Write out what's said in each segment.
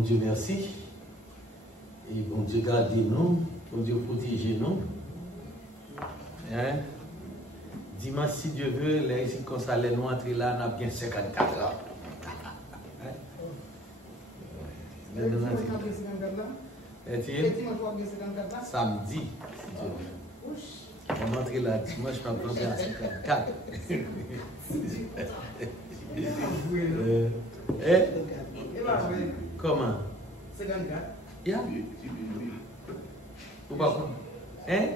Dieu merci. Et bon Dieu garde nous, bon Dieu protège nous. Hein? Dimanche, si Dieu veut, les ici comme ça, les nous entrer là, on a bien 54 ans. Samedi, on entre là dimanche, je vais prendre à 54. Comment? 54. Yeah. Ou pas? Hein?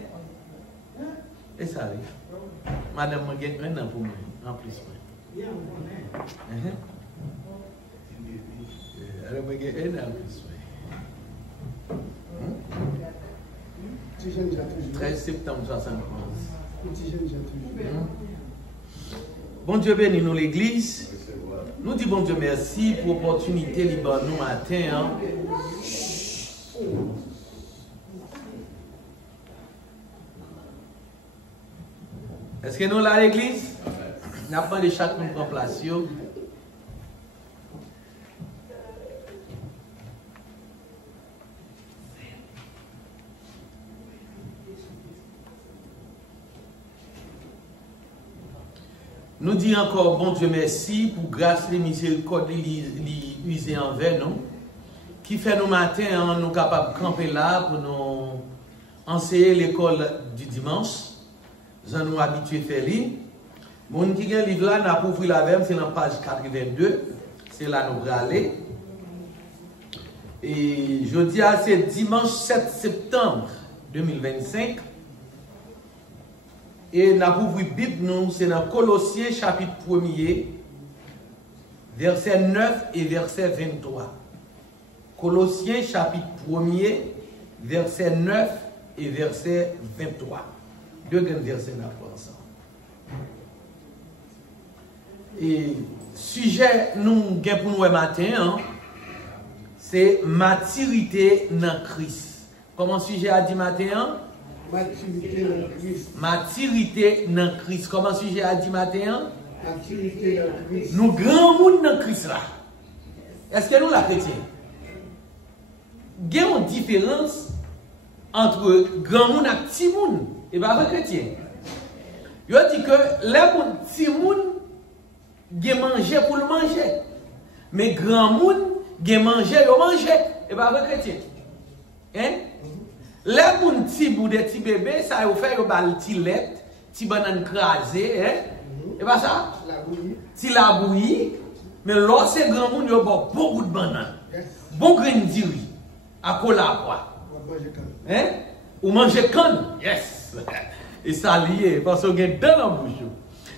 Et ça arrive. Madame, je gagne un an pour moi, en plus. Alors, je gagne un an en plus. 13 septembre 71. Bon Dieu bénit nous l'église. Nous disons bon Dieu merci pour l'opportunité libre nous matin. Hein. Est-ce que nous là l'église? Nous avons de chaque monde en place. Nous disons encore bon Dieu merci pour grâce et miséricorde usée envers nous, qui fait nous matin nous capables de camper là pour nous enseigner l'école du dimanche. Nous nous habitués à faire lire. Mon qui a un livre là, n'a pas ouvert la même, c'est dans page 82. C'est là nous allons aller. Et je dis à c'est dimanche 7 septembre 2025. Et nous avons ouvert la Bible, nous, c'est dans Colossiens chapitre 1er, verset 9 et verset 23. Colossiens chapitre 1er, verset 9 et verset 23. Deux grands versets là pour ensemble. Et sujet nous gain pour nous matin, hein, c'est maturité dans Christ. Comment sujet a dit matin? Hein? Maturité dans Christ. Maturité dans Christ. Comment sujet a dit matin? Maturité dans Christ. Nous grand monde dans Christ là. Est-ce que nous la chrétiens? Il y a une différence entre grand monde et petit monde. Et bien avec chrétien. Il dit que les petits monde ils mangent pour le manger. Mais grand monde ils mangent pour manger. Et bien avec chrétien. Hein? Les petits bouts de petits bébés, ça vous fait des petits lait, petits bananes crasées, hein? Et pas ça? Si la bouillie, mais lorsque grand monde, il y a beaucoup de bananes. Bon grain de riz, à cola quoi. Hein? Ou manger canne, yes. Et ça lié, parce qu'on a dans la bouche.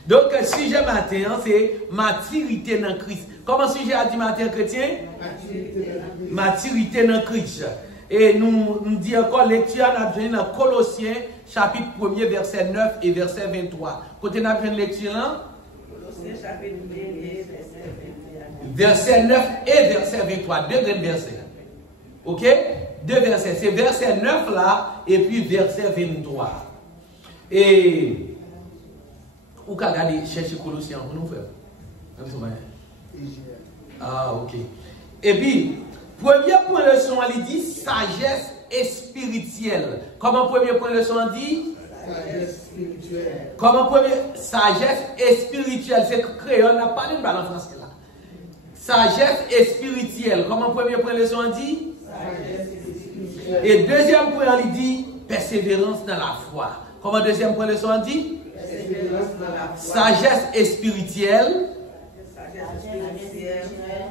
Donc, le sujet matin, c'est maturité dans Christ. Comment sujet a dit matin chrétien? Maturité dans Christ. Et nous disons encore, lecture, nous avons dans Colossiens, chapitre 1er, verset 9 et verset 23. Côté nous avons une lecture là? Colossiens, chapitre 1er, verset 23. Verset 9 et verset 23. Deux grands versets. Ok? Deux versets. C'est verset 9 là, et puis verset 23. Et, où qu'à regarder, chercher Colossiens, pour nous faire? Ah, ok. Et puis, premier point de leçon, il dit sagesse spirituelle. Comment premier point de leçon dit? Sagesse spirituelle. Comment premier? Sagesse spirituelle. C'est créole, on n'a pas de balle en français là. Sagesse spirituelle. Comment premier point de leçon dit? Sagesse spirituelle. Et deuxième point, il dit persévérance dans la foi. Comment deuxième point de leçon dit? Persévérance dans la foi. Sagesse spirituelle.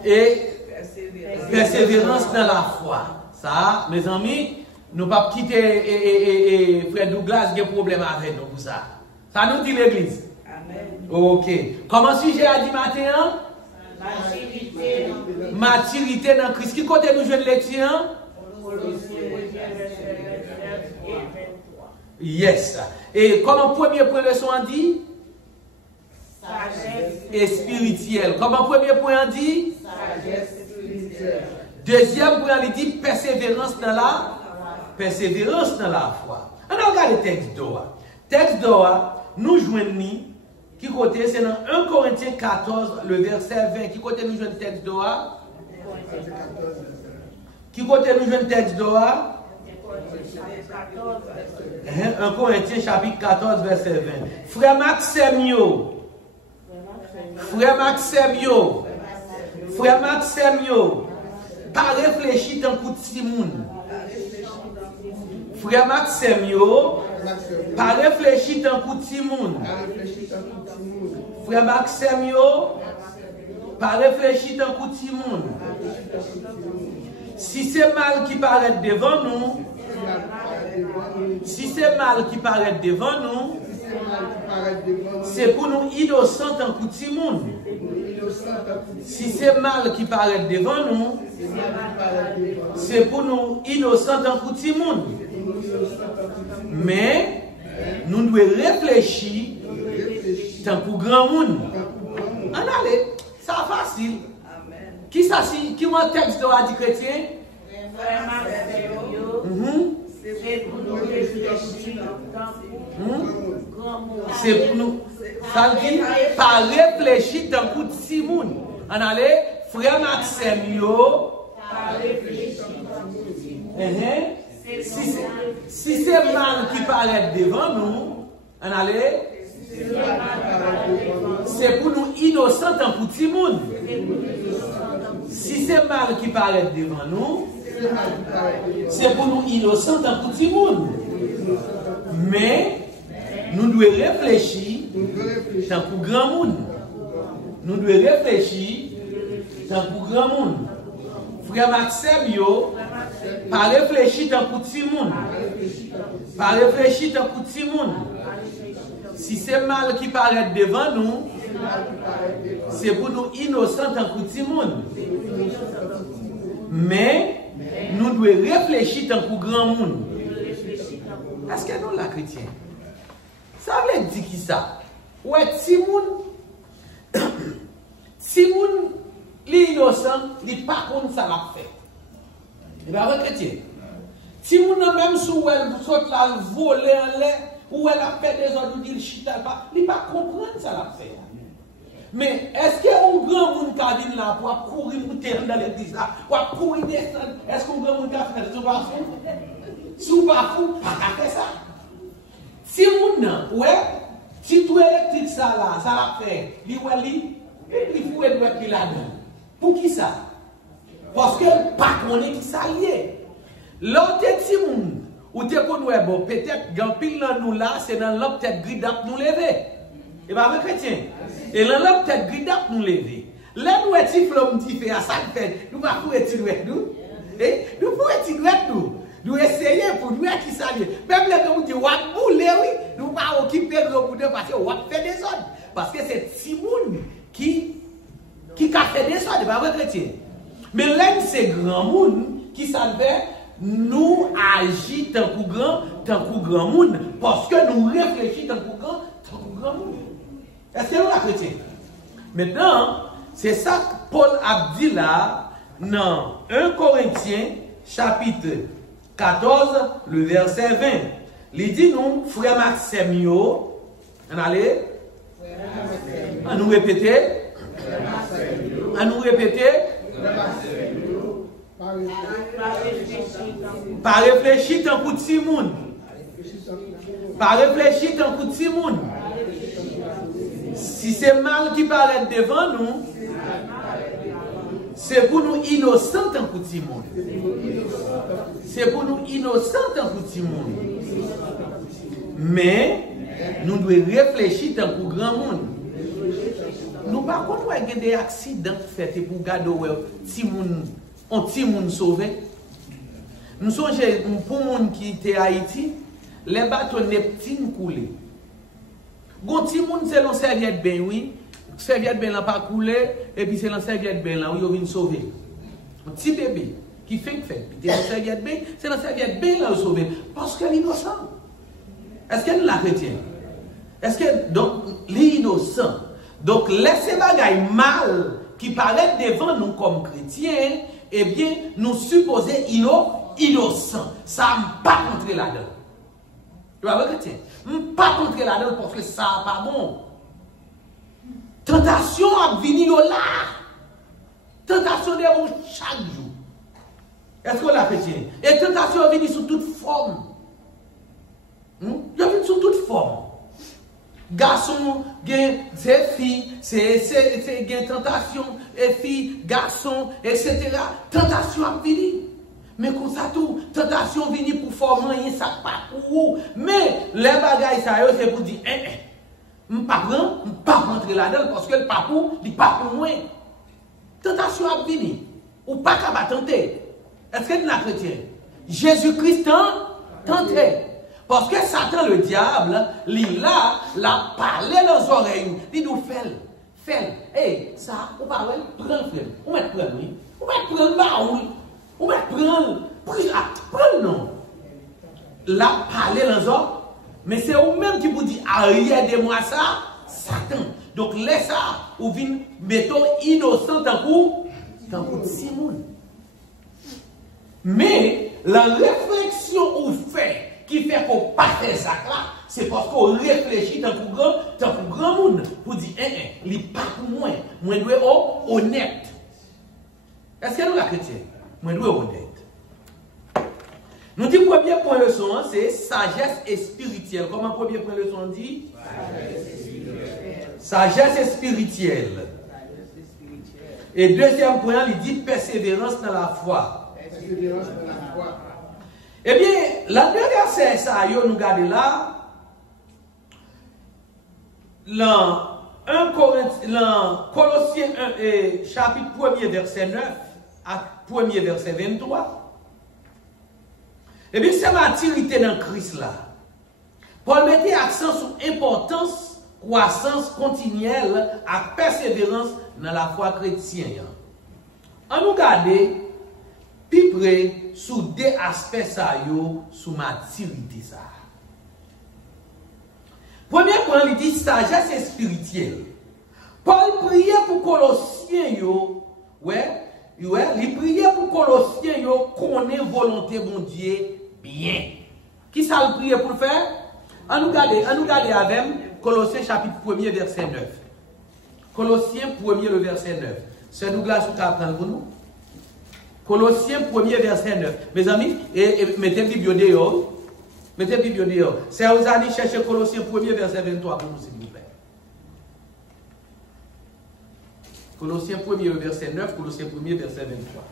Et persévérance dans la foi. Ça, mes amis, nous ne pouvons pas quitter Frère Douglas qui a un problème avec nous pour ça. Ça nous dit l'église. Amen. Ok. Comment sujet a dit matin? Maturité. Maturité dans Christ. Qui côté nous jouons lecture? Yes. Et comment premier point de leçon a dit? Sagesse spirituelle. Comment premier point a dit? Sagesse spirituelle. Deuxième point, il dit persévérance dans la foi. On a regardé le texte d'Oa. Texte d'Oa, nous joignons, qui côté, c'est dans 1 Corinthiens 14, le verset 20. Qui côté nous joignons le texte d'Oa? Qui côté nous jeune texte d'Oa? 1 Corinthiens chapitre 14 verset 20. Frère Maxemio. Frère Maxemio. Frère Maxemio. Pas réfléchi tant coup de Simon. Frère Maxemio. Pas réfléchi tant coup de Simon. Frère Maxemio. Pas réfléchi tant coup de Simon. Si c'est mal qui paraît devant nous, si c'est mal qui paraît devant nous, c'est pour nous innocents en coup de Simon. Si c'est mal qui paraît devant nous, c'est pour nous innocents en coup de Simon. Mais nous devons réfléchir tant pour grand monde. En allez, ça facile. Qui ça qui m'a texte de la chrétien? C'est pour nous réfléchir c'est pour nous. Ça dit, pas réfléchir dans coup de Simon. En allez, frère Maxime, pas réfléchir dans coup de Simon. Si c'est mal qui paraît devant nous, en allez, c'est pour nous innocents dans coup de Simon. Si c'est mal qui paraît devant nous, c'est pour nous innocents dans coup de Simon. Mais nous devons réfléchir tant pour grand monde. Nous devons réfléchir tant pour grand monde. Frère Maxime, pas réfléchir tant pour Simon. Pas réfléchir tant pour Simon. Si c'est mal qui paraît devant nous, c'est pour nous innocents tant pour Simon. Mais nous devons réfléchir tant pour grand monde. Est-ce que nous, la chrétiens, ça veut dire qui ça? Ouais, Simon, Simon, l'innocent, il n'est pas contre ça l'a fait. Il va voir chrétien. Simon, même si elle saute là, voler en l'air, ou elle a fait des ordres, il chita pas, il ne pas comprendre ça l'a fait. Mais est-ce qu'il y a un grand monde qui a dit là pour courir dans l'église là, pour courir descendre? Est-ce qu'un grand monde qui a fait ça? Pas fou? Si vous pas fou, pas faire ça. Si vous ouais, si tout électrique ça là, ça l'a fait, il faut être qui là-dedans. Pour qui ça? Parce que pas qu'on est qui ça lié. L'autre si moun, ou te connaît bon, peut-être grand pile dans nous là, c'est dans l'autre tête gridap nous lever. Et pas vrai chrétien. Et dans l'autre tête gridap nous lever. Là nous est ti flom ti fait à ça fait, nous pas pour ti douette nous. Et nous pour ti douette nous. Nous essayons pour nous qui ça lié. Même les gens qui ont boulé oui, nous pas occuper de l'eau parce que on fait des ordres. Parce que c'est Simon qui a fait des ordres, pas vrai chrétien. Mais là c'est grand monde qui savait nous agir tant que grand monde parce que nous réfléchissons tant que grand monde. Est-ce que nous la chrétien? Maintenant, c'est ça que Paul a dit là dans 1 Corinthiens chapitre 14, le verset 20. Il dit nous, frère Maxime, on allait, à nous répéter, pas réfléchir tant coup de Simon. Pas réfléchir tant coup de Simon. Si c'est mal qui paraît devant nous, c'est pour nous innocents tant coup de Simon. C'est pour nous innocents tant coup de Simon. Mais nous devons réfléchir tant pour grand monde. Nous par contre, nous avons des accidents faits pour garder un petit monde sauvé. Nous sommes pour les gens qui étaient à Haïti, les bateaux Neptune coulés. Un petit monde, c'est l'on serviette bien, oui. Serviette bien là pas coulé, et puis c'est l'on serviette bien là où ils viennent sauver. Un petit bébé qui fait, puis c'est l'on serviette bien, c'est l'on serviette bien là où sauver. Parce que l'innocent. Est-ce que nous la chrétien? Est-ce que, donc, l'innocent. Donc, laissez bagaille mal qui paraît devant nous comme chrétiens, eh bien, nous supposons innocents. Ça ne pas rentrer là-dedans. Tu vois, chrétien? Pas rentrer là-dedans parce que ça n'est pas bon. Tentation a venir là. Tentation de chaque jour. Est-ce qu'on l'a chrétien? Et tentation vient sous toute forme. Il vient sous toute forme. Garçon, c'est fille, c'est tentation, et fille, garçon, etc. Tentation a fini. Mais comme ça tout, tentation vient pour former, ça pas pour vous. Mais les bagailles, ça c'est pour dire, je ne peux pas rentrer là-dedans parce que le papou, il n'est pas pour moi. Tentation a fini. Ou pas qu'à tenter. Est-ce que tu es chrétien? Jésus-Christ tenté. Parce que Satan, le diable, il a parlé dans les oreilles. Il nous fait. Hey, ça, on parle, prends le frère. On va prendre, oui. On va prendre baoul. On va prendre, non. Là, parler dans les oreilles. Mais c'est vous-même qui vous dit, arrière de moi ça, Satan. Donc, laisse ça, ou vient, mettons, innocent dans le Simon. Mais, la réflexion ou fait, qui fait qu'on pas faire ça là, c'est parce qu'on réfléchit dans le grand monde pour dire, il n'est pas pour moi, moi je dois être honnête. Est-ce que nous la chrétien? Moi je dois être honnête. Nous disons le premier point de leçon, c'est sagesse spirituelle. Comment le premier point de leçon dit? Sagesse spirituelle. Et deuxième point, il dit persévérance dans la foi. Persévérance dans la foi. Eh bien, la dernière verset, ça, nous regardons là, Colossiens 1, chapitre 1er, verset 9 à 1er, verset 23. Eh bien, c'est maturité dans Christ là. Paul mettait accent sur l'importance, croissance continuelle et persévérance dans la foi chrétienne. On nous regarde plus près sur deux aspects ça yo, sur maturité ça. Premier point, il dit sagesse spirituelle. Paul priait pour Colossiens yo, il priait pour Colossiens yo connaît volonté bon Dieu bien. Qui ça le priait pour le faire? On nous regarde avec Colossiens chapitre 1er verset 9. Colossiens 1er le verset 9. C'est nous là sur apprendre pour nous. Colossiens 1er verset 9. Mes amis, mettez le Bible dehors. Mettez le Bible dehors. C'est aux allez chercher Colossiens 1er verset 23 pour nous, s'il vous plaît. Colossiens 1er verset 9, Colossiens 1er verset 23.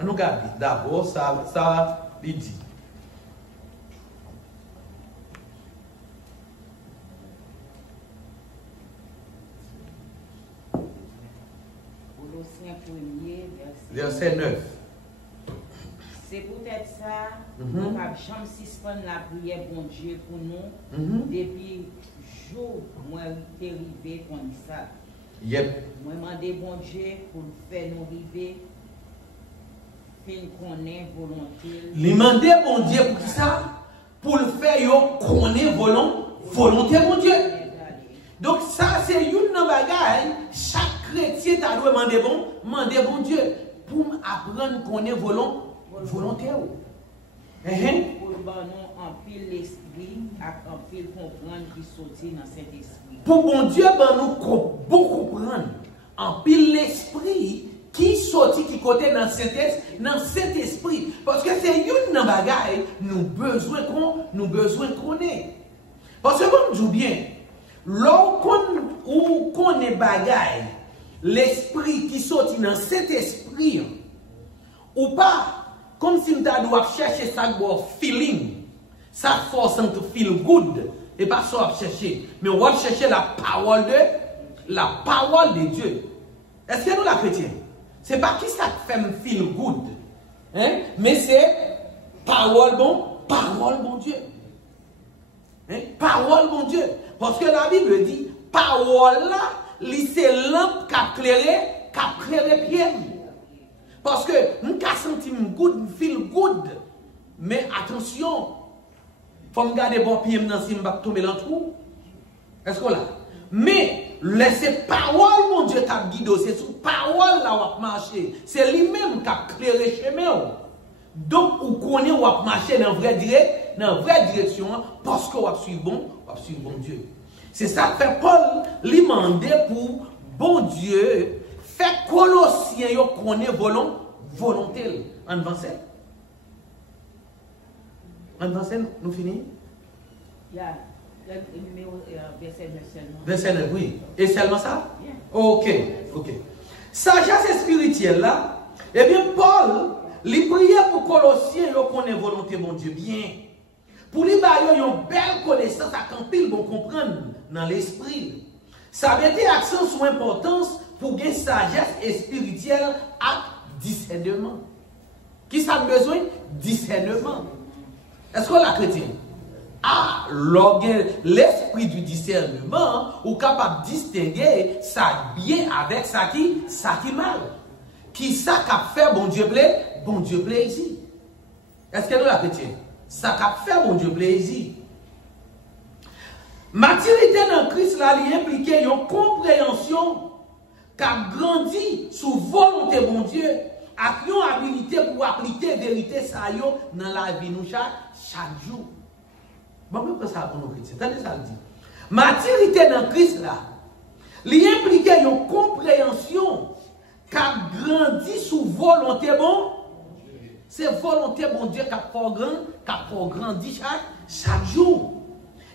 On nous regarde d'abord, ça il dit. Verset 9. C'est peut-être ça, nous avons jamais suspendre la prière bon Dieu pour nous, depuis le jour où moi suis arrivé comme ça. Yep. Moi demandé bon Dieu pour faire nous arriver, faire connaître volonté. Il demandé bon Dieu pour ça, pour le faire connaître volonté bon Dieu. Donc ça c'est une bagaille, chaque chrétien doit demander bon Dieu pour apprendre à connaître volonté. Pour nous en pile l'esprit, en pile comprendre qui sortit dans cet esprit. Pour bon Dieu, nous beaucoup comprendre en pile l'esprit qui sortit qui côté dans cet esprit. Parce que c'est une bagaille nous besoin connaître. Parce que bon Dieu bien, lorsqu'on connaît bagaille, l'esprit qui sortit dans cet esprit, ou pas, comme si nous doit chercher ça pour feeling, ça force to feel good, et pas ça à chercher, mais on va chercher la parole de Dieu. Est-ce que nous la chrétiens? C'est pas qui ça fait me feel good, hein? Mais c'est parole bon Dieu. Hein? Parole bon Dieu. Parce que la Bible dit, parole là, c'est lampe qui a éclairé pied. Parce que nous avons senti good, feel good. Mais attention, il faut me garder bon pied dans si je ne tomber dans le trou. Est-ce que là? Mais laissez parole, mon Dieu, qui a guidé, c'est sous parole là où marcher. C'est lui-même qui a éclairé le chemin. Donc, vous connaissez où marcher dans la vraie direction parce que vous suivez bon Dieu. C'est ça que fait Paul lui demander pour bon Dieu. Fait Colossiens yo connaît volonté. En avancé. En avancé, nous finissons? Verset 9 seulement. Verset 9, oui. Et seulement ça? Yeah. Ok, ok. Sagesse spirituelle là, eh bien, Paul, il priait pour Colossiens, il connaît volonté, mon Dieu, bien. Pour lui, il y a une belle connaissance à quand ils vont comprendre dans l'esprit. Ça veut dire accent sur l'importance pour gagner sagesse spirituelle à discernement. Qui ça a besoin? Discernement. Est-ce qu'on l'a chrétien? Ah, l'esprit du discernement, ou capable de distinguer ça bien avec ça qui mal. Qui ça qu'a fait bon Dieu plaît ici. Est-ce que nous la chrétien? Ça qu'a fait bon Dieu plaît ici. Maturité dans Christ là, il implique une compréhension qui a grandi sous volonté bon Dieu, avec une habilité pour appliquer la vérité ça dans la vie nous chaque jour. Bon, mais ça pour nous chrétiens. Attendez ça le dit. Maturité dans Christ là, il implique une compréhension qui a grandi sous volonté bon. C'est volonté bon Dieu qui a grandi chaque jour.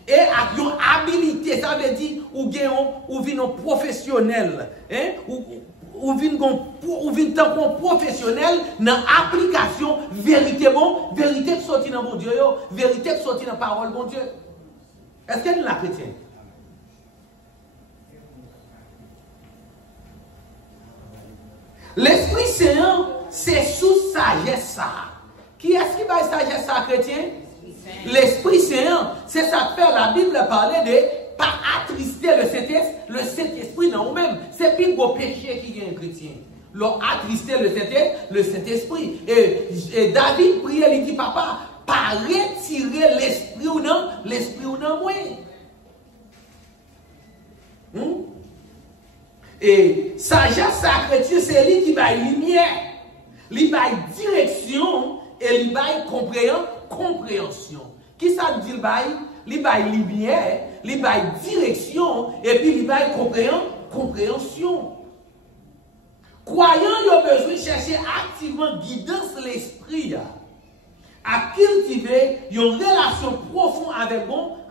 Et avec une habilité, ça veut dire ou vient un professionnel, hein, ou vient un professionnel dans l'application vérité bon, vérité qui sortit dans mon Dieu, vérité qui sortit dans la parole bon Dieu. Est-ce que nous la chrétienne? L'Esprit Saint, c'est sous sagesse ça. Qui est-ce qui va sagesse ça, chrétien? L'Esprit Saint, c'est ça que fait la Bible parler de pas attrister le Saint-Esprit dans nous-mêmes. C'est plus gros péché qui est un chrétien. Leur attrister le Saint-Esprit. Et David priait, il dit, papa, pas retirer l'Esprit ou non moi. Et sagesse sacrée, c'est lui qui va lumière, lui va direction et lui va compréhension. Qui ça dit lui va lumière, lui va direction et puis lui va compréhension. Croyant, il a besoin de chercher activement guidance l'esprit à cultiver une relation profonde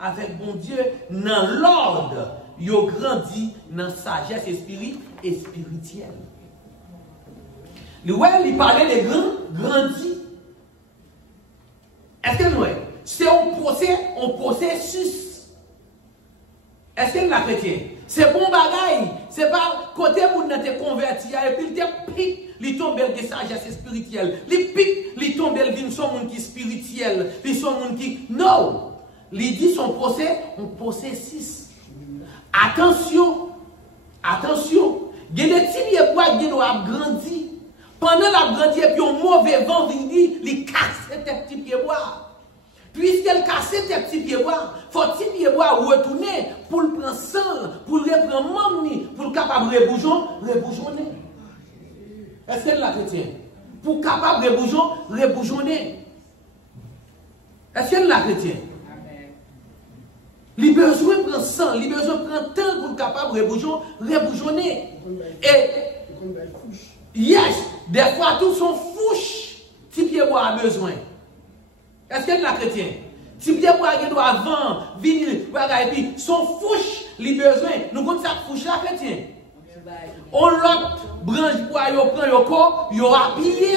avec bon Dieu dans l'ordre. Il a grandi dans la sagesse spirituelle. Il parlait de grandi. Est-ce que nous, c'est un processus? Est-ce que nous la chrétien? C'est bon bagaille. C'est pas côté où nous te converti et puis il te pique, il tombe de sagesse spirituelle. Il pique, il tombe de son monde qui spirituel, il son monde qui non. Il dit son processus. Attention, il y a des petits bois qui doivent grandir. Pendant la grandie, et puis un mauvais vent vient, il casse tes petits pieds bois. Puisqu'elle casse tes petits pieds bois, il faut que tes pieds bois retourner pour le prendre sang, pour le reprendre mamie, pour le capable de rebouchonner. Est-ce qu'elle la chrétien? Pour capable de rebouchonner. Est-ce qu'elle la chrétien? Il a besoin de prendre sang, il a besoin de prendre temps pour être capable de rebouchonner. Et, yes, des fois, tout son fouche, si pied bois a besoin. Est-ce qu'elle est la chrétien? Si pied bois doit avant, venir, et puis son fouche, il a besoin. Nous comptons ça fouche la chrétien. On l'autre branche bois, il prend le corps, il aura pillé.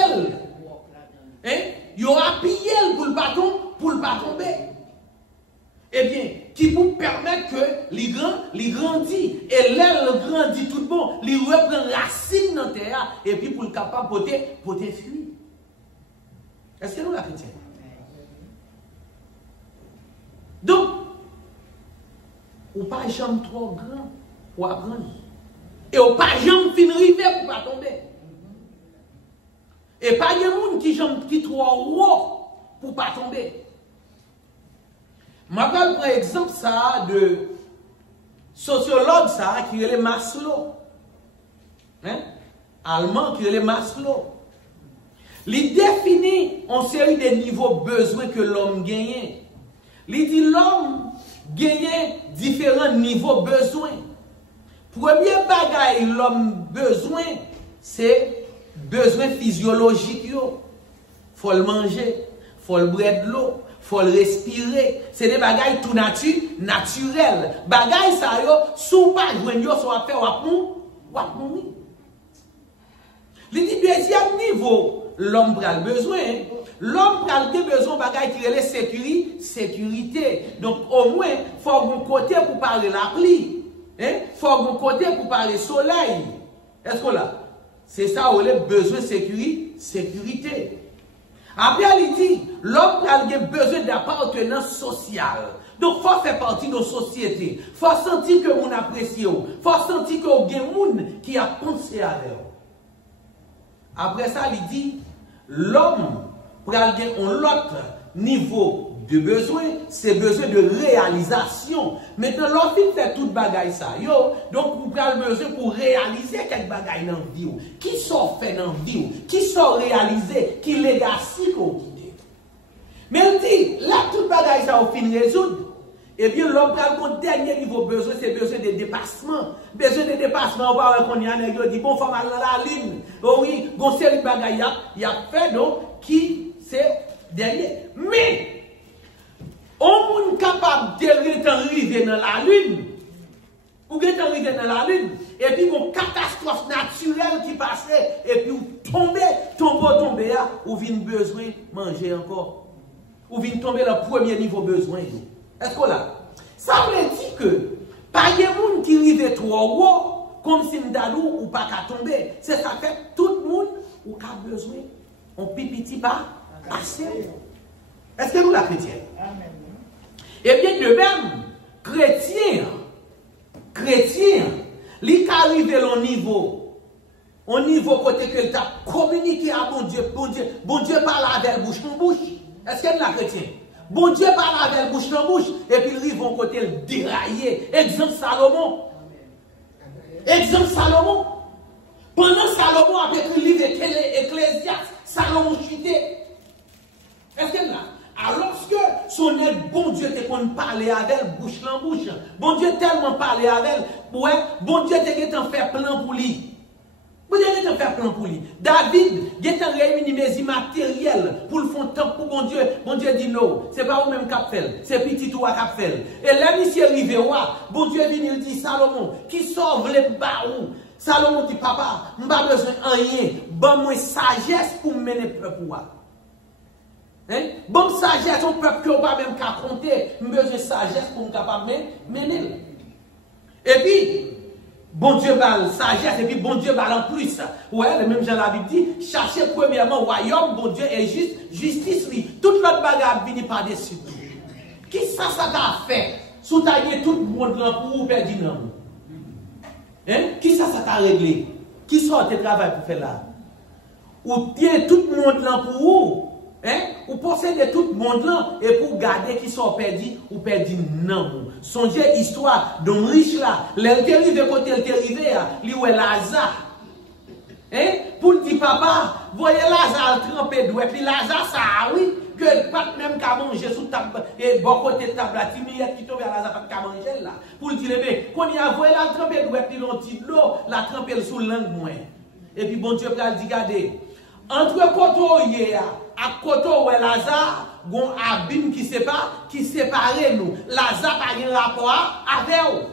Il aura pillé pour le pas tomber. Eh bien, qui vous permet que les grandit. Et l'aile grandit tout bon, il reprend racine dans la terre, et puis pour le capable de porter fruit. Est-ce que nous la chrétien? Donc, ou pas jamais trop grand pour apprendre. Et ou pas jamais fin river pour pas tomber. Et pas de monde qui trop haut pour pas tomber. Je prends exemple ça de sociologue ça qui est Maslow. Allemand qui est Maslow. Il définit en série de niveaux besoins que l'homme gagne. Il dit l'homme gagne différents niveaux besoins. Premier bagaille l'homme besoin c'est besoin physiologique, il faut le manger, il faut le boire de l'eau, il faut le respirer. C'est des bagailles tout naturels. Bagailles ça, sous pas joindre, soit faire ou mourir. Le deuxième niveau, l'homme a besoin. L'homme a besoin de bagailles qui relèvent sécurité. Donc, au moins, il faut un côté pour parler la pluie. Il faut un côté pour parler le soleil. Est-ce que là? C'est ça où il a besoin de sécurité. Après, il dit, l'homme a besoin d'appartenance sociale. Donc, il faut faire partie de la société. Il faut sentir que vous appréciez. Il faut sentir que vous avez des gens qui a pensé à vous. Après ça, il dit, l'homme, pour aller à un autre niveau de besoin, c'est besoin de réalisation. Maintenant, l'homme fait toute bagaille ça. Donc, vous prenez besoin pour réaliser quelque bagaille dans la vie. Qui sont fait dans la vie? Qui sont réalisés? Qui legacy qu'on quitte? Mais il dit, là, toute bagaille ça, on finit de résoudre. Eh bien, l'homme prend le dernier niveau besoin, c'est besoin de dépassement. Besoin de dépassement, on va voir qu'on y a un nègre dit, bon, faut mal dans la lune. Oh oui, bon, c'est une bagaille, il y a fait, donc, qui c'est derrière. Mais, on est capable d'arriver dans la lune, ou d'arriver dans la lune, et puis, une catastrophe naturelle qui passait, et puis, vous tombez, ou vous avez besoin de manger encore. Ou vous tomber le premier niveau besoin. Est-ce que là? Ça veut dire que, pas de monde qui arrive trop haut, comme si m'dalou ou pas qu'à tomber. C'est ça fait tout le monde ou a besoin. On pipiti pas assez. Est-ce que nous la chrétien? Eh bien, de même, chrétien, lui qui arrive au niveau côté que t'a communiqué à bon Dieu parle avec bouche en bouche. Est-ce que nous la chrétien? Bon Dieu parle avec bouche en bouche, et puis ils vont côté le dérailler. Exemple Salomon. Pendant Salomon a écrit le livre Ecclésiaste, Salomon chutait. Est-ce que là? Alors que son aide, bon Dieu te qu'on parler avec elle, bouche en bouche. Bon Dieu tellement parlé avec elle, ouais, bon Dieu te qu'on fait plan pour lui. Vous devez faire plan pour lui. David, il a réuni mes matériels pour le fond temps pour bon Dieu. Bon Dieu dit non, c'est pas vous-même qui fait, c'est petit toi qui fait. Et là, monsieur arrivé, bon Dieu vient, il dit Salomon, qui sauve les baous. Salomon dit, papa, je n'ai pas besoin de rien. Bon, moi, sagesse pour mener le peuple. Bon, sagesse, on peuple qui n'a pas même qu'à compter. Je besoin de sagesse pour me capable mener. Et puis, bon Dieu balle sagesse et puis bon Dieu balle en plus. Ouais, le même Jean la Bible dit, cherchez premièrement royaume, bon Dieu est juste, justice lui. Toute l'autre bagarre vient par-dessus. Qui ça t'a fait? Sous ta tout le monde là pour vous perdre non. Qui ça t'a réglé? Qui sort tes travail pour faire là? Ou tient tout le monde là pour vous? Ou posséder tout le monde là et pour garder qui sont perdus ou perdus non. Songez histoire d'un riche là, l'intérieur de côté l'intérieur, lui est Lazare. Pour dire papa, voyez Lazare trempé d'oué, puis Lazare ça oui, que pas même qu'à manger sous table et bon côté table la timide qui tombe à Lazare pas qu'à manger là. Pour dire mais qu'on y a voyé la trempé d'oué puis l'on petit de l'eau, la trempé sous langue moins. Et puis bon Dieu va dire regardez, entre côté hier à côté où est Lazare, gon abîme qui sépare nous. Lazare a un rapport avec vous.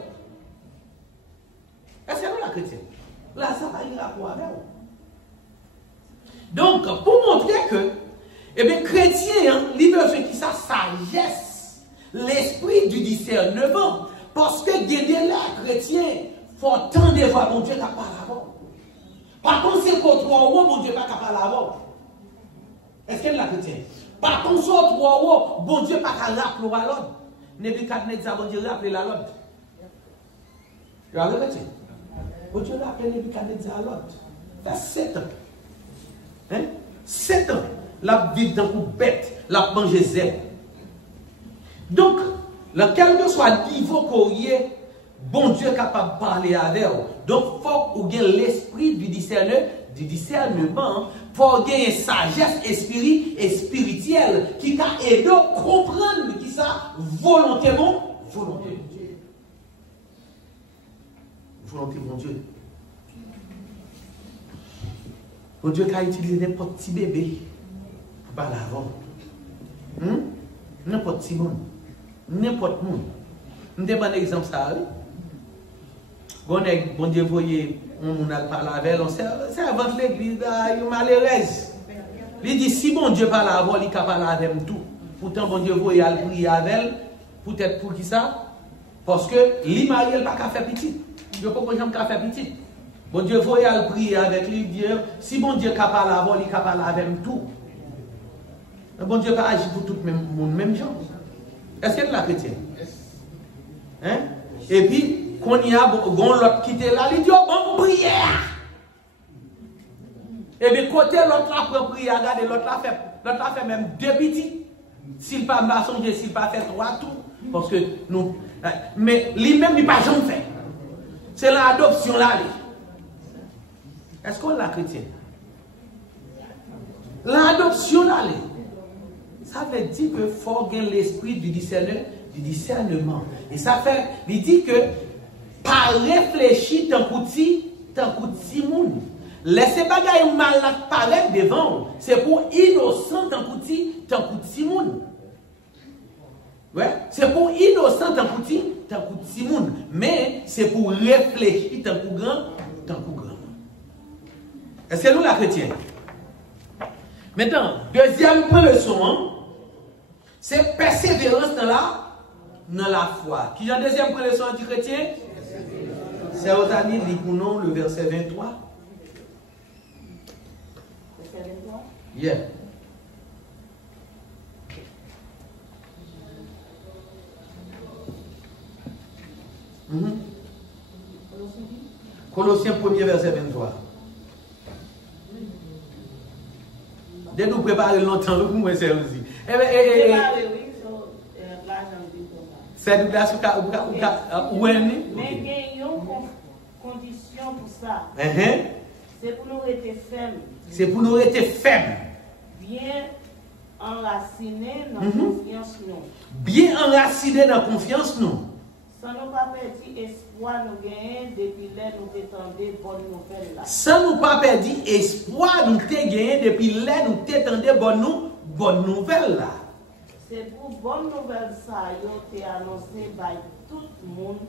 Est-ce que nous la chrétienne? Lazare a un rapport avec vous. Donc, pour montrer que, eh bien, chrétien, il besoin qui sa sagesse, l'esprit du discernement, parce que guérir la chrétien, faut tant de voir mon Dieu qui parle avant. Par contre, c'est contre moi, mon Dieu qui parle avant. Est-ce qu'elle l'a chrétien? Par contre, sur trois, bon Dieu pas qu'à rappeler à l'autre. Nebuchadnezzar, bon Dieu rappelle à l'autre. Tu as chrétien? Bon Dieu rappelle Nebuchadnezzar à l'autre. Fait 7 ans. 7 ans. La vie dans une bête, la manger zèbre. Donc, quel que soit le niveau qu'on y est, bon Dieu est capable de parler avec vous. Donc, il faut que vous ayez l'esprit du discernement pour gagner sagesse spirituelle qui t'a aidé à comprendre qui ça volontairement volonté mon Dieu. Bon Dieu qui a utilisé n'importe petit bébé pour parler avant. N'importe petit monde. N'importe monde. Je vais prendre un exemple ça. Bon Dieu voyez, on a parlé avec elle, c'est avant l'église, il est malheureuse. Il dit si bon Dieu parle avec elle, il peut parler avec tout. Pourtant bon Dieu voyez, il prie avec elle. Peut-être pour qui ça? Parce que lui marié, il n'a pas qu'à faire petit. Il n'a pas faire petit. Bon Dieu voyez, il prie avec lui, dire si bon Dieu peut parler avec elle, il peut parler avec tout. Bon Dieu va agir pour tout le monde, même gens. Est-ce qu'elle est la chrétienne? Hein? Et puis, quand il y a l'autre qui était là, il dit, oh, bon, prière. Et puis, côté l'autre là, pour prier, regardez, l'autre là fait même 2 petits. S'il pas m'a songé, s'il pas fait 3 tout. Parce que nous. Mais lui-même, il n'a pas jamais fait. C'est l'adoption là. Est-ce qu'on l'a chrétien? L'adoption là. Ça veut dire que faut gagner l'esprit du discernement. Et ça fait, il dit que par réfléchir tant qu'outil moun. Laissez bagaille mal paraître devant. C'est pour innocent tant qu'outil moun. Ouais, c'est pour innocent tant qu'outil moun. Mais c'est pour réfléchir tant qu'ou grand. Est-ce que nous la chrétienne? Maintenant, deuxième leçon, c'est persévérance dans la foi. Qui est la deuxième leçon du chrétien? C'est Otani, lit pour nous le verset 23. Verset 23? Yeah. Colossiens 1er verset 23. Dès nous préparer longtemps, pour moi c'est aussi. C'est de glace ou mais gagnons condition pour ça. C'est pour nous rester fermes. C'est pour nous rester fermes. Bien enracinés dans la confiance nous. Bien enracinés dans la confiance nous. Sans nous pas perdre espoir nous gagner depuis là nous t'étendons bonne nouvelle là. Sans nous pas perdre espoir nous gagner depuis là nous t'étendons bonne nouvelle là. C'est pour bonne nouvelle ça yo t'ai annoncé par tout le monde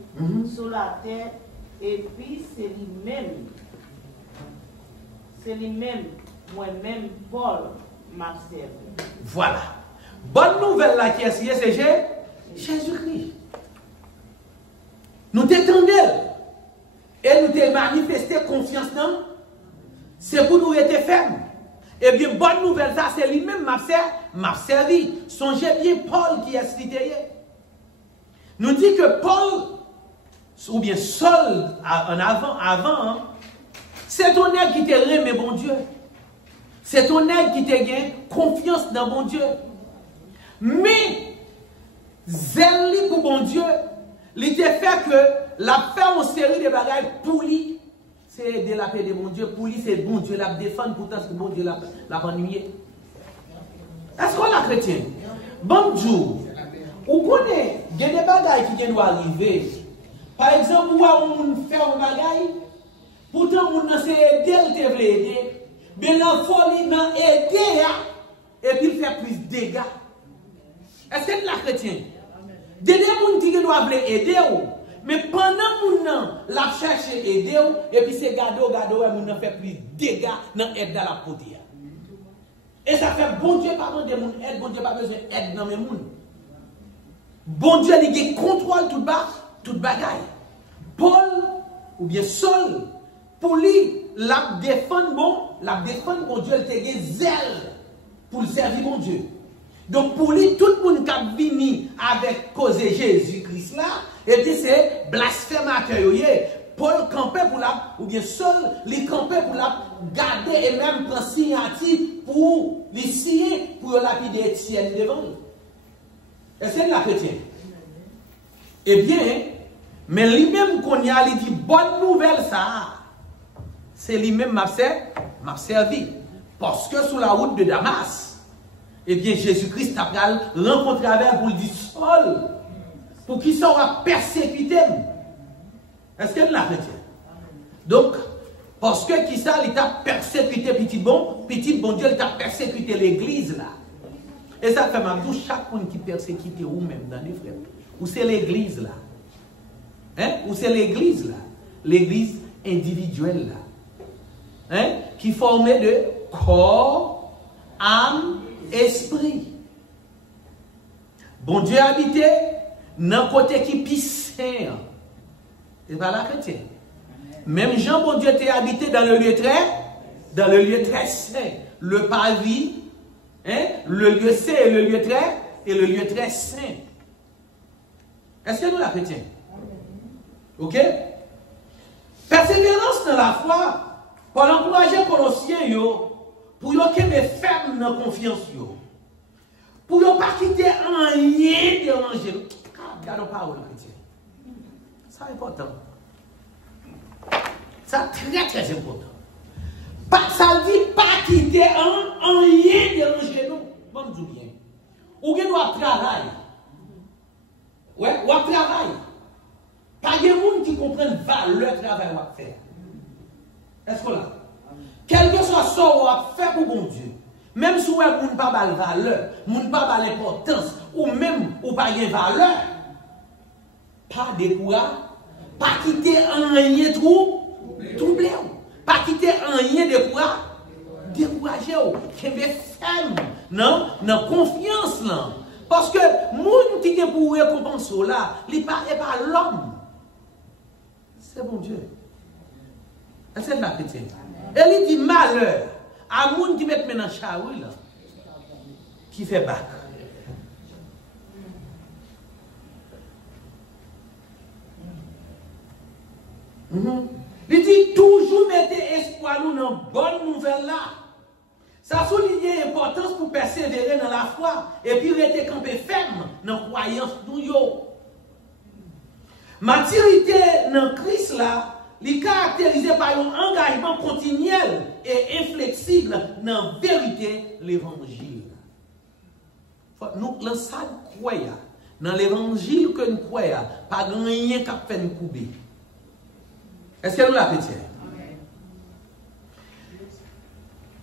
sur la terre et puis c'est lui-même moi-même Paul m'a servi. Voilà. Bonne nouvelle là qui est c'est Jésus-Christ. Nous t'étendons et nous t'ai manifesté confiance dans. C'est pour nous rester fermes. Et bien, bonne nouvelle, ça, c'est lui-même m'a servi. Songez bien Paul qui est cité. Nous dit que Paul, ou bien Saul, en avant, c'est ton aide qui t'a remis bon Dieu. C'est ton aide qui t'a gagné confiance dans bon Dieu. Mais, zèle pour bon Dieu, il t'a fait que la faire une série de bagages pour lui. C'est aider la paix de mon Dieu. Pour lui, c'est bon Dieu la défendre. Pourtant, c'est bon Dieu la ennuyé. Est-ce qu'on est chrétien? Bonjour. Vous connaissez, il y a des bagages qui doivent arriver. Par exemple, où on fait un bagage, pourtant, on a aider, mais l'enfant, il a aidé, et puis il fait plus de dégâts. Est-ce que c'est la chrétien? Des gens qui doivent aider, mais pendant que nous la cherché aider, et puis c'est gado, et nous fait plus de dégâts dans l'aide dans la pote. Et ça fait bon Dieu pas besoin de aide, bon Dieu pas besoin d'aide dans mes moun. Bon Dieu il contrôle toute bagaille. Paul ou bien Saul, pour lui, la défendre bon Dieu, il te zèle pour le servir bon Dieu. Donc pour lui, tout le monde qui a venu avec cause Jésus-Christ là, et puis c'est blasphémateur. Paul campait pour la, ou bien Saul, il campait pour la garder et même prendre signature pour les signer pour lapider Étienne devant. Et c'est la chrétienne. Eh bien, mais lui-même qu'on y a, il dit bonne nouvelle ça. C'est lui-même m'a servi. Parce que sur la route de Damas, eh bien Jésus-Christ a rencontré avec pour lui dire Saul, pour qu'il soit persécuté. Est-ce qu'elle l'a chrétien? Donc, Parce que qui ça, il t'a persécuté petit bon Dieu, il t'a persécuté l'église là. Et ça fait mal, chaque monde qui persécute ou même dans les frères. Ou c'est l'église là. Hein? Ou c'est l'église là. L'église individuelle là. Hein? Qui formait de corps, âme, esprit. Bon Dieu habitait dans le côté qui pisse. C'est pas la chrétien. Même Jean, bon Dieu, était habité dans le lieu très saint. Le parvis, hein, le lieu saint et le lieu très saint. Est-ce que nous la chrétien? Ok? Persévérance dans la foi, pour encourager les Colossiens, pour qu'ils soient fermes dans la confiance. Pour ne pas quitter rien déranger. Regardons pas la chrétien. C'est important. C'est très très important. Ça dit pas quitter rien déranger nous. Bon, nous bien. Ou bien nous travailler. Ouais, ou travailler. Pas de gens qui comprennent valeur travail ou faire. Est-ce que là? Quel que soit ce qu'on fait pour bon Dieu. Même si vous n'avez pas de valeur, vous n'avez pas d'importance, ou même vous n'avez pas de valeur, pas de courage, pas quitter rien troublé, pas quitter rien de courage, décourager, qui est ferme, non, confiance là. Parce que moun qui est pour récompenser là, il n'est pas l'homme. C'est bon Dieu. C'est la chrétienne. Et il dit malheur à moun qui met maintenant charou là, qui fait bac. Il dit toujours mettez espoir nous dans bonne nouvelle là. Ça souligne l'importance pour persévérer dans la foi et puis rester campé ferme dans la croyance nous yo. Maturité dans Christ là, est caractérisée par un engagement continuel et inflexible dans la vérité l'évangile. Nous ça croyons dans l'évangile que nous croyons, pas rien qui fait nous couper. Est-ce que nous la chrétienne?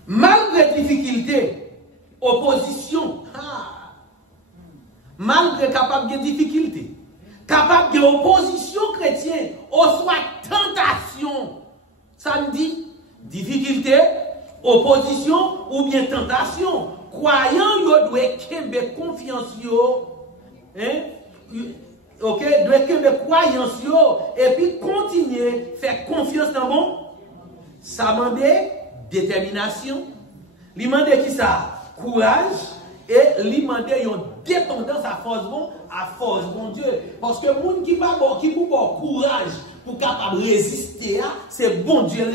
Malgré difficulté, opposition, malgré capable de difficulté, capable de opposition chrétienne, ou soit tentation, ça me dit difficulté, opposition ou bien tentation, croyant yo doit kembe confiance yo, hein? Ok, doit kembe croyance yo, et puis continuer faire confiance dans bon, ça demande détermination, il demande qui ça? Courage, et il demande une dépendance à force bon Dieu. Parce que les gens qui ont courage pour capable résister, c'est bon Dieu,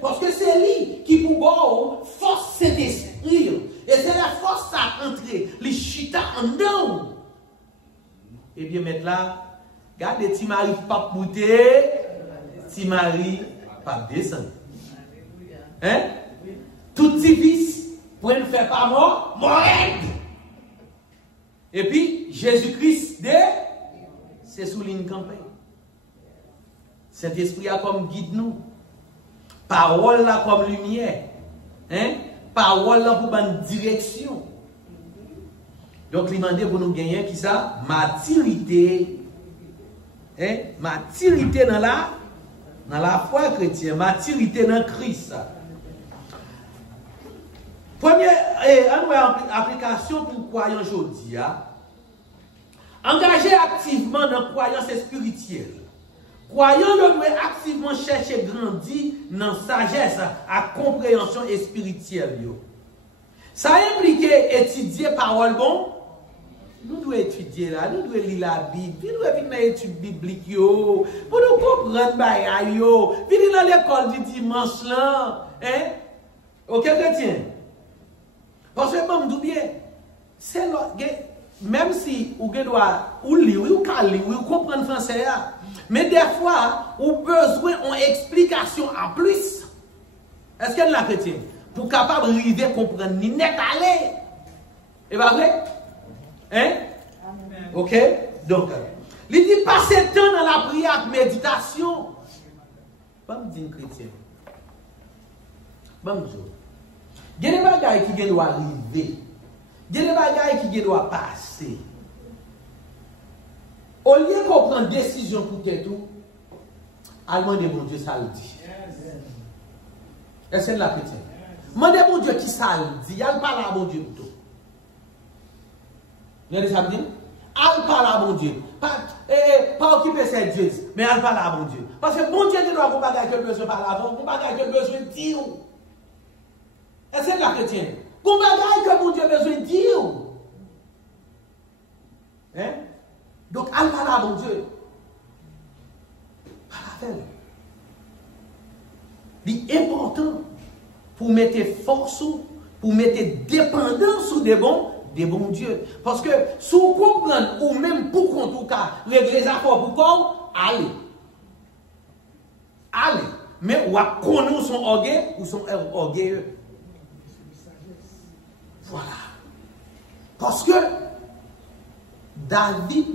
parce que c'est lui qui peut avoir force cet esprit. Et c'est la force à entrer, les chita en nous. Et bien maintenant, regardez, si Marie pas monter, si Marie pas descendre. Hein? Tout petit fils, pour ne faire pas mort, et puis, Jésus-Christ, c'est sous une campagne. Cet esprit a comme guide nous. Parole là comme lumière. Hein? Parole là pour une direction. Donc, il demande pour nous gagner qui ça? Maturité. Hein? Maturité dans la foi chrétienne. Maturité dans Christ. Première application pour croyants aujourd'hui. Engager activement dans la croyance spirituelle. Croyants doivent activement chercher grandir dans sagesse à compréhension spirituelle. Ça implique étudier parole bon. Nous devons étudier là, nous devons lire la Bible, nous devons venir dans l'étude biblique pour nous comprendre bagay yo. Venir dans l'école du dimanche là, hein? OK chrétien? Parce que bon bien, c'est même si vous doit ou lire ou comprendre français mais des fois vous besoin d'une explication en plus. Est-ce que la chrétien pour capable arriver à comprendre ni net aller? Et pas vrai? Hein? OK? Donc, il dit passer temps dans la prière, méditation. pas me dire chrétien. Bon jour. Il y a des bagailles qui doivent arriver. Il y a des bagailles qui doivent passer. Au lieu qu'on prenne décision pour tout, allemand de mon Dieu, ça le dit. Est-ce que c'est la chrétienne? Demandez mon Dieu qui ça le dit. Elle parle à mon Dieu plutôt. Vous avez ça me dit? Elle parle à mon Dieu. Pas occuper ses dieux, mais elle parle à mon Dieu. Parce que mon Dieu ne doit pas faire que besoin par avant, on pas que besoin de dire. Est-ce que c'est la chrétienne? Qu'on bagaille que mon Dieu a besoin de dire. Hein? Donc, elle parle à mon Dieu. C'est important pour mettre force, pour mettre dépendance sur des bons dieux. Parce que si vous comprenez, ou même pour qu'on tout cas, régler les affaires pour quoi, allez. Allez. Mais ou à connaître son orgueil ou son orgueilleux. Voilà. Parce que David,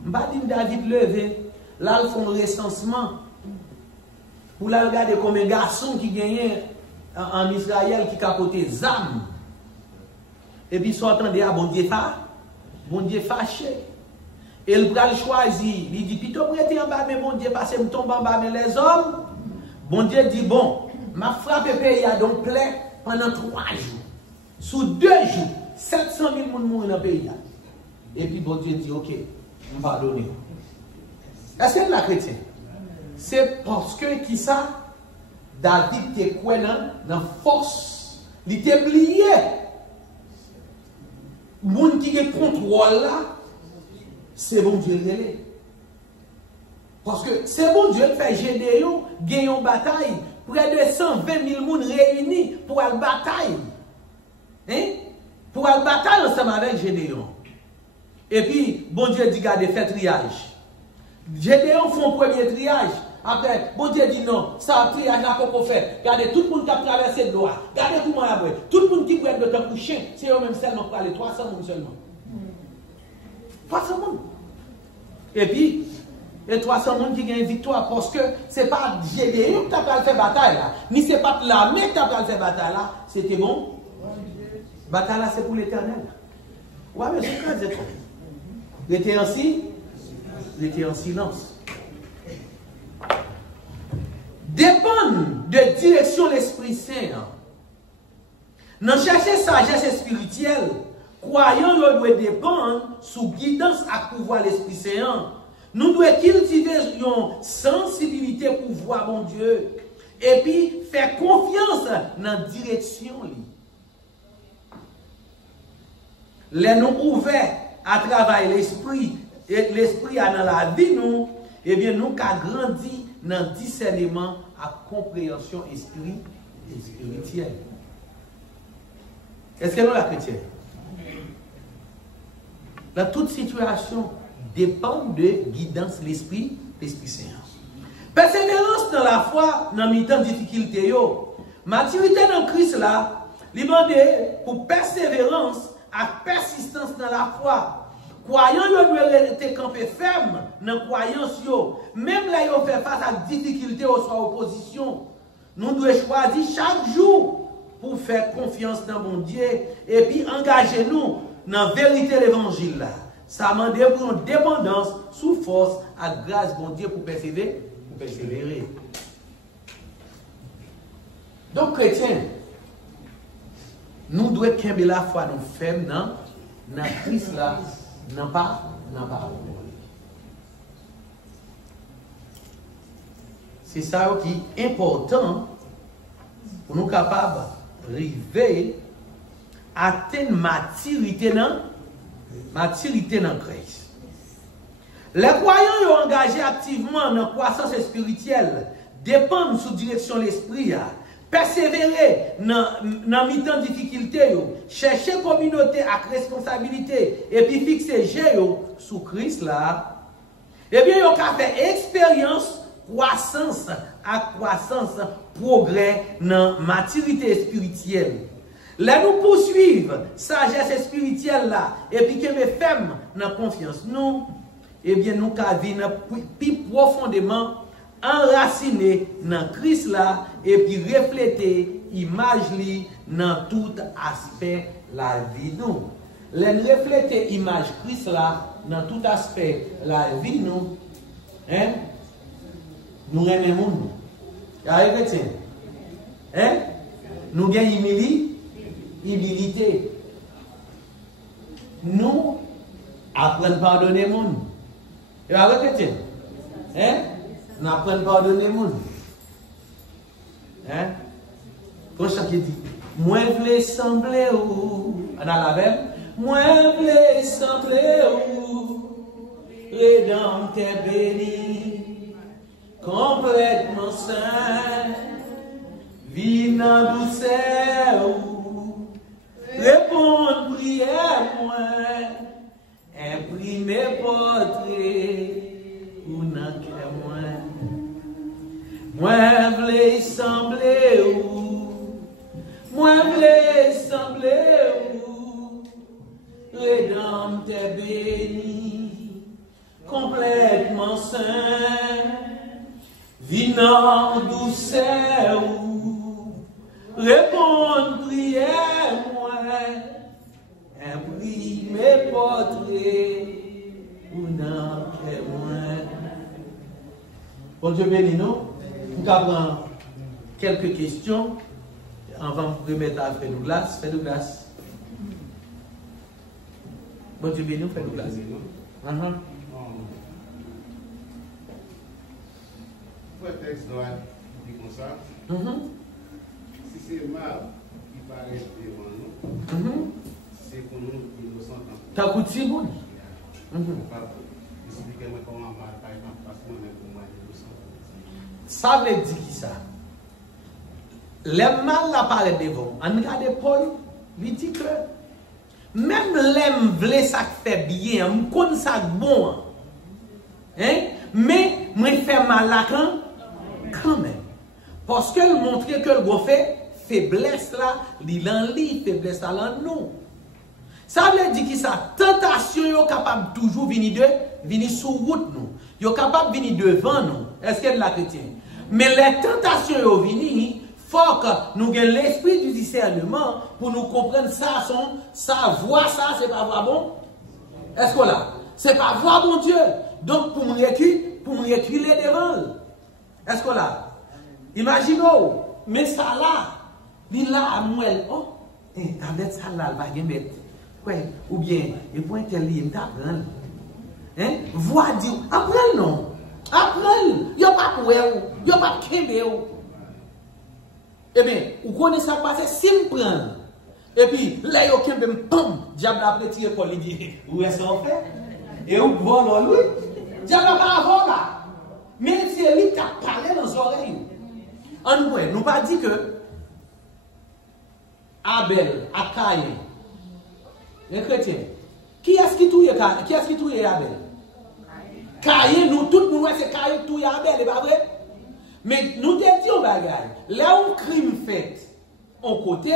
David levé, là, ils font le recensement. Pour la regarder comme un garçon qui gagnait en Israël qui capotait Zam. Et puis, ils attendait à bon Dieu fâché. Et il a choisi, il dit, plutôt prêter en bas, mais bon Dieu, parce que je tombe en bas, mais les hommes, bon Dieu dit, bon, m'a frappé pays à donc plaît pendant 3 jours. Sous 2 jours, 700 000 personnes mourent dans le pays. Et puis, bon Dieu dit, ok, on va donner. Est-ce que c'est la chrétienne? C'est parce que qui ça? David était quoi dans la force. Il était plié. Le monde qui a contrôle là, c'est bon Dieu. Parce que c'est bon Dieu qui fait Gédéon gagner une bataille. Près de 120 000 personnes réunis pour la bataille. Hein? Pour la bataille ensemble avec Gédéon. Et puis, bon Dieu dit, gardez, faites triage. Gédéon font premier triage. Après, bon Dieu dit non, ça triage là qu'on fait. Regardez, tout le monde qui a traversé le doigt. Regardez tout le monde après. Tout le monde qui peut être de temps couché, c'est eux-mêmes seulement pour aller. 300 personnes seulement. 300 personnes. Et puis, et 300 personnes qui gagnent une victoire parce que ce n'est pas Gédéon qui a fait bataille là. Ni ce n'est pas l'armée qui a fait bataille là. C'était bon. Bataille là, c'est pour l'éternel. Ouais, mais c'est très étrange. Il était en silence. Dépendre de direction l'Esprit Saint. Dans chercher sagesse spirituelle, croyant nous doit dépendre sous guidance à pouvoir l'Esprit Saint. Nous devons cultiver une sensibilité pour voir mon Dieu. Et puis faire confiance dans la direction. Les nous ouverts à travailler l'esprit, et l'esprit a dans la vie, nous, eh bien, nous avons grandi dans le discernement à compréhension spirituelle. Est-ce que nous, la chrétienne? Dans toute situation, dépend de guidance l'esprit Saint. Persévérance dans la foi, dans les temps de difficulté, maturité dans Christ là, demandé pour persévérance à persistance dans la foi. Croyant yo doit rester campé ferme dans la croyance yo. Même là yo fait face à difficulté ou soit opposition. Nous devons choisir chaque jour pour faire confiance dans mon Dieu et puis engager nous dans la vérité de l'évangile là. Ça demande pour une dépendance sous force à grâce mon Dieu pour persévérer. Donc chrétiens, nous devons qu'aimer la foi nous ferme dans Christ là. Non pas. C'est ça qui est important pour nous capables d'arriver à atteindre maturité dans Christ. Les croyants ont engagé activement dans la croissance spirituelle, dépendent sous direction de l'esprit, persévérer dans les temps de difficulté, chercher communauté avec responsabilité et puis fixer sous Christ là, eh bien, ils ont fait expérience, croissance, progrès dans la maturité spirituelle. Là, nous poursuivons sagesse spirituelle là, et puis que mes femmes dans confiance, nous, eh bien, nous avons plus profondément enraciné dans Christ là et puis refléter image li dans tout aspect la vie nous. Les refléter image Christ là dans tout aspect la vie nous, hein? Nous aimons monde. Hein? Nous gagnons humilité. Nous apprenons à pardonner les gens. Et avec hein? Nous apprenons à pardonner les gens. Hein? Quand chacun dit, moi je voulais sembler où? On a la même. Moi je voulais sembler où? Rédempteur béni, complètement saint, vie en douceur où? Répondre prière moi, imprimer portrait ou n'en qu'à moi. Moi voulais sembler où? Moi voulais sembler où? Rédempteur béni, complètement saint, vinant douceur où? Répondre prière moi, imprimer portrait ou n'en qu'à moi. Bon Dieu béni nous. Nous avons quelques questions avant de remettre à Frère Douglas. Frère Douglas. Bon Dieu béni, Frère Douglas. Le texte doit dire comme ça. Si c'est mal qui paraît devant nous, c'est pour nous innocents. T'as coûté bon? Expliquez-moi comment par exemple, parce que moi-même pour moi innocent. Ça veut dire qui ça? Les mal la parole devant. On regarde Paul, il dit que même les vle ça fait bien, on connaît ça bon. Hein? Mais moi fait mal là quand même. Parce que montrer que le fait faiblesse là, il en lit faiblesse là non. Ça veut dire que ça tentation est capable toujours venir sur route nous. Yo capable venir devant nous. Est-ce que de la chrétien? Mais les tentations sont venues, il faut que nous ayons l'esprit du discernement pour nous comprendre ça voix, ça, c'est pas voix bon. Est-ce que là? C'est pas voix bon Dieu. Donc pour me reculer devant. Est-ce que là? Imaginez, mais ça là, il là à moi, oh, avec ça là, il va mettre. Ou bien, il faut interlire, il t'apprend. Hein? Voix dit, apprends non. Apprends, il n'y a pas pour elle, il n'y a pas de kembe. Eh bien, vous connaissez ça passer, si je prends. Et puis, là, il y a kembe, pam, diable après tirer pour lui dire, où est-ce qu'on fait? Et où vole lui? Diable n'a pas avant là. Mais c'est lui qui a parlé dans les oreilles. En nous pas dit que Abel, a Caïn, les chrétiens, qui est-ce qui touille Abel? Caïn, nous, tout le monde, c'est Caïn qui touille Abel, c'est pas vrai? Mais nous te disons, là où crime fait, en côté,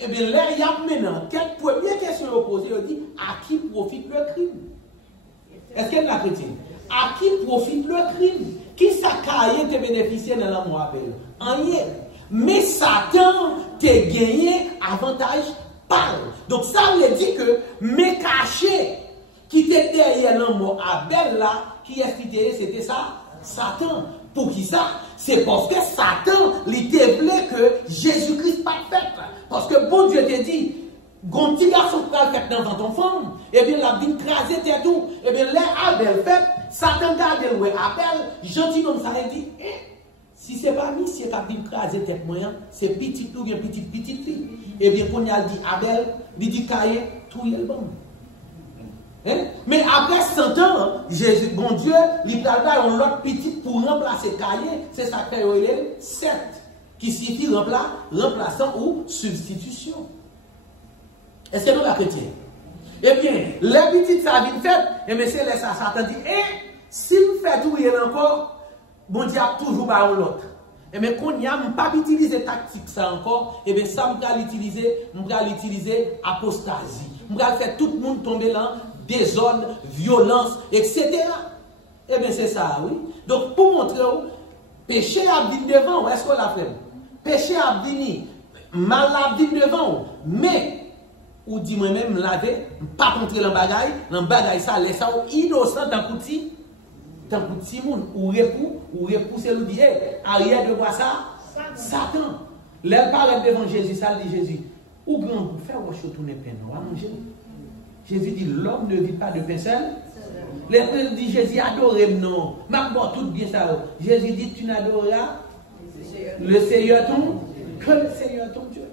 et bien là, il y a maintenant, quelle première question posée, on dit, à qui profite le crime? Est-ce qu'elle est chrétienne? À qui profite le crime? Qui ça Caïn te bénéficié dans la mort Abel? Rien. Mais Satan te gagné avantage par. Donc ça veut dire que mes cachets qui étaient derrière la mort Abel là, qui est c'était ça? Satan. Pour qui ça? C'est parce que Satan, il te voulait que Jésus-Christ pas fait. Parce que bon Dieu te dit, quand petit garçon va faire dans ton femme, et bien la vie crasée t'es tout. Et bien là, Abel fait, Satan garde le Abel, gentil homme ça dit, si c'est pas lui, c'est pas vie crasée tête moyen, c'est petit ou bien petite fille. Et bien quand il a dit Abel, il dit Caïn, tout est le bon. Hein? Mais après 100 ans, Jésus, bon Dieu, il a donné l'autre petit pour remplacer Caïn, c'est ça que fait 7, qui signifie remplaçant ou substitution. Est-ce que nous la chrétien? Eh bien, les petites ça vient fait, et bien c'est là ça, Satan dit, si vous faites tout encore, bon Dieu a toujours par l'autre. Et bien, quand il n'y a pas utilisé tactique ça encore, et bien ça, je vais l'utiliser apostasie. Je vais faire tout le monde tomber là, désordre, violence, etc. Eh bien, c'est ça, oui. Donc, pour montrer, péché a venu devant, est-ce qu'on l'a fait? Péché a venu, mal a venu devant, mais, ou dit moi-même, laver, pas contre dans bagaille ça, laisse ça, innocent, tant petit monde, ou repousser le dit, arrière de moi ça, Satan. L'elle parle devant Jésus, ça dit Jésus, ou grand pour faire ou tourner pain, on va manger. Jésus dit, l'homme ne vit pas de pain seul. Les frères disent, Jésus, adorez non. Ma tout bien ça. Jésus dit, tu n'adoreras le Seigneur ton, que le Seigneur ton Dieu.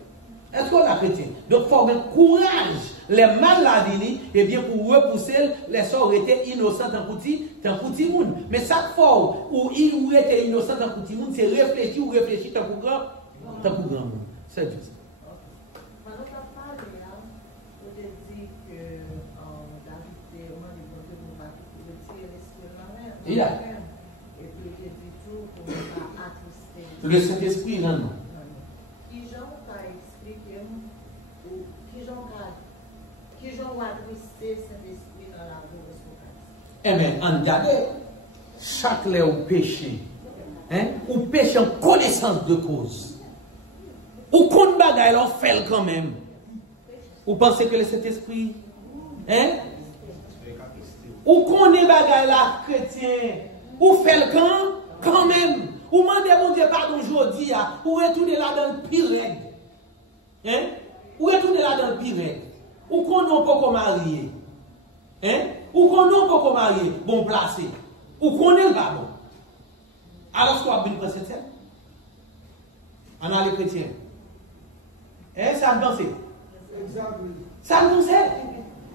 Est-ce qu'on a chrétien? Donc, il faut avoir courage. Les maladies, et bien pour repousser, les sorts étaient innocents dans petit monde. Mais ça fort, où ils étaient innocents dans petit monde, c'est réfléchir ou réfléchir dans pour grand monde. C'est juste ça. Le Saint-Esprit, non. Qui j'en a expliqué, ou qui j'en a attristé Saint-Esprit dans la vie de son. Eh bien, on regarde, chaque lait au péché, ou péché en connaissance de cause. Ou qu'on bagaille, on fait quand même. Ou pensez que le Saint-Esprit, ou qu'on est bagaille là, chrétien, ou fait le quand même. Ou demandez mon Dieu pardon aujourd'hui, ou retourner là dans le pire règle. Ou retourner là dans le pire règle. Ou qu'on n'a pas marié. Ou qu'on n'a pas marié, bon placé. Ou qu'on est pas bon. Alors, ce qu'on a bien pensé, c'est on a les chrétiens. Ça me pensait. Ça me pensait.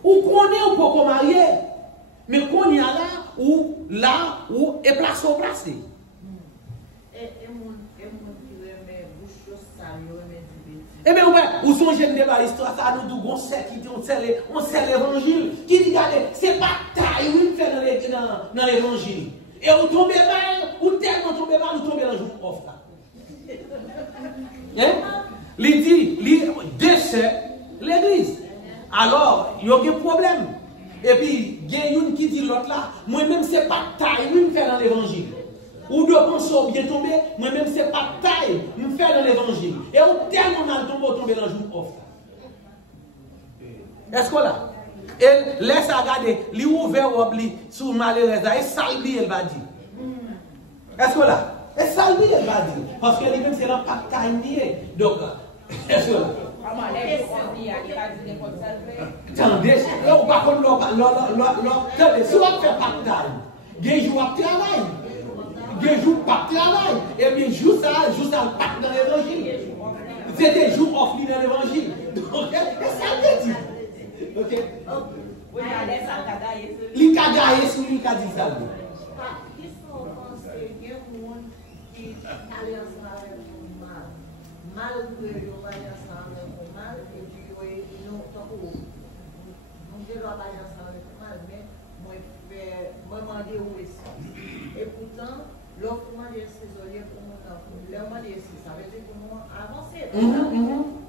Ou qu'on est pas marié. Mais qu'on y a là, où est placé au placé. Eh bien, ou son jeune débat l'histoire, ça nous dit on sait l'évangile, qui dit, regardez, c'est pas taille, où il fait dans l'évangile. Et vous tombez mal, ou tellement tombez mal, vous tombez dans le jour off là. Il dit, il déchet l'église. Alors, il y a un problème. Et puis, il y a une qui dit l'autre là, moi-même, c'est pas taille, où il fait dans l'évangile. Ou de penser bien tomber, moi-même, c'est pas taille, me faire dans l'évangile. Et ou tellement mal tomber dans le jour off. Est-ce qu'on l'a? Et laisse regarder, lui ouvert ou sur malheureux, et salbi, elle va dire. Est-ce qu'on l'a? Et salbi, elle va dire. Parce que lui-même, c'est là pas taille. Donc, est-ce qu'on l'a? Attendez, là, on va attendez, si on fait pas taille, il y a un jour de travail. Des jours pas de travail. Et bien, jour ça, pas dans l'évangile. C'est des jours offris dans l'évangile. Donc, c'est ça que dit. Ok? Il a gagné sur lui qui a dit ça. Qui sont pensés qu'il y a un monde qui allait ensemble avec le mal. Malgré le mal ensemble avec le mal, et puis nous, tant que nous ne doit pas aller ensemble avec le mal, mais moi, demander où est-ce. Et pourtant, l'autre moi est isolé pour mon enfant. L'homme est ici, ça veut dire que nous avancer.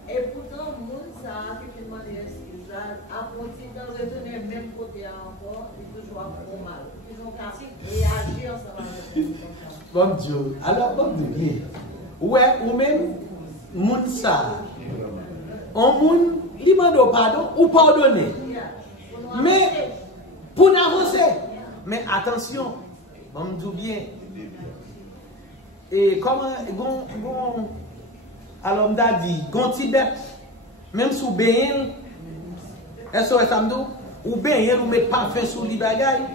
Et pourtant, monde ça, effectivement, à continuer dans le même côté encore, il toujours pour mal. Ils ont qu'à réagir ensemble avec eux. Bon Dieu. Alors, bon Dieu. Ouais, ou même, monde ça. On monde, il demande pardon ou pardonner. Mais, pour avancer. Mais attention, on me dit bien. Et comment, alors on a dit, Gontibet, même sous Béhin, est-ce que ça me dit, ou Béhin, ou met parfum sur les bagailles.